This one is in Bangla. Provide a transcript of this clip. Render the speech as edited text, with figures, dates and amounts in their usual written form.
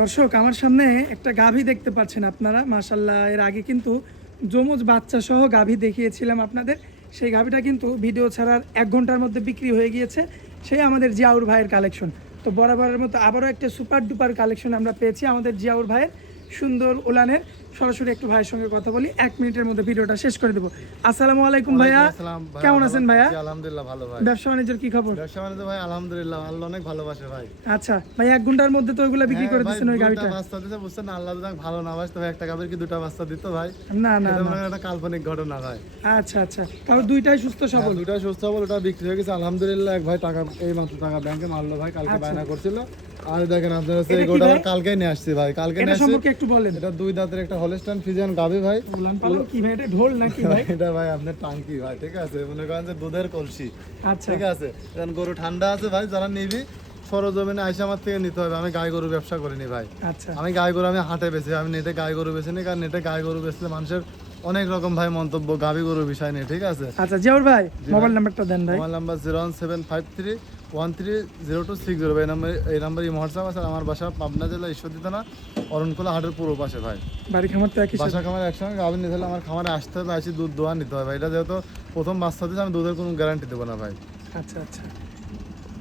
দর্শক, আমার সামনে একটা গাভী দেখতে পাচ্ছেন আপনারা, মাশাল্লাহ। এর আগে কিন্তু যমজ বাচ্চা সহ গাভী দেখিয়েছিলাম আপনাদের। সেই গাভীটা কিন্তু ভিডিও ছাড়ার 1 ঘন্টার মধ্যে বিক্রি হয়ে গিয়েছে। সেই আমাদের জিয়াউর ভাইয়ের কালেকশন। তো বরাবরের মতো আবারও একটা সুপার ডুপার কালেকশন আমরা পেয়েছি আমাদের জিয়াউর ভাইয়ের, সুন্দর উলানের। সরাসরি একটু ভাইয়ের সঙ্গে কথা বলি, 1 মিনিটের মধ্যে ভিডিওটা শেষ করে দেবো। আসসালামু আলাইকুম ভাইয়া, কেমন আছেন ভাইয়া? আলহামদুলিল্লাহ ভালো ভাই। ব্যবসা বাণিজ্যের কি খবর? ব্যবসা বাণিজ্য ভাই আলহামদুলিল্লাহ, আল্লাহ অনেক ভালোবাসে ভাই। আচ্ছা ভাই, 1 ঘন্টার মধ্যে তো ওইগুলো বিক্রি করে দিচ্ছেন ওই গাভীটা? বাচ্চা দিতে বুঝছেন না, আল্লাহ যদি ভালো না বাসতো ভাই, একটা গাভীর কি 2টা বাচ্চা দিত ভাই? না না এটা না। মনে হয় একটা কাল্পনিক ঘটনা ভাই। আচ্ছা আচ্ছা, তাহলে দুইটাই সুস্থ সবল? দুইটা সুস্থ সবল, ওটা বিক্রি হয়ে গেছে আলহামদুলিল্লাহ। এক ভাই টাকা এই মাত্র টাকা ব্যাংকে মারলো ভাই, কালকে বায়না করছিল। আর দেখেন আপনার হচ্ছে এই গোটা কালকে নিয়ে আসছি ভাই, কালকে নিয়ে এটা আসছি। সম্পর্কে একটু বলেন। এটা 2 দাঁতের একটা হলস্টাইন ফ্রিজিয়ান গাভী ভাই। উলান পালন কি ভাই, এটা ঢোল নাকি ভাই? এটা ভাই আপনার টাঙ্কি ভাই, ঠিক আছে, মনে করেন যে দুধের কলসি। আচ্ছা ঠিক আছে, এখন গরু ঠান্ডা আছে ভাই, যারা নিবি সরজমিনে আইসা আমার থেকে নিতে হবে। আমি গাই গরু ব্যবসা করিনি ভাই। আচ্ছা আমি গাই গরু আমি হাটে বেচি, আমি নেটে গাই গরু বেচি নি, কারণ নেটে গাই গরু বেচলে মানুষের অনেক রকম ভাই মন্তব্য গাভী গরুর বিষয় নিয়ে। ঠিক আছে, আচ্ছা জিয়াউর ভাই, মোবাইল নাম্বারটা দেন ভাই। মোবাইল নাম্বার 01753130260 ভাই। এই নাম্বার হোয়াটসঅ্যাপ আছে। আর আমার বাসা পাবনা জেলা ঈশ্বরদী থানা অরণখোলা হাটের পূর্ব পাশে ভাই। বাড়ি খামার তো একই সাথে? বাসা খামার একসঙ্গে। গাভী নিতে হলে আমার খামারে আসতে হবে, আসি দুধ দোয়া নিতে হবে ভাই। এটা যেহেতু প্রথম বাচ্চা দিতে, আমি দুধের কোনো গ্যারান্টি দেবো না ভাই। আচ্ছা আচ্ছা।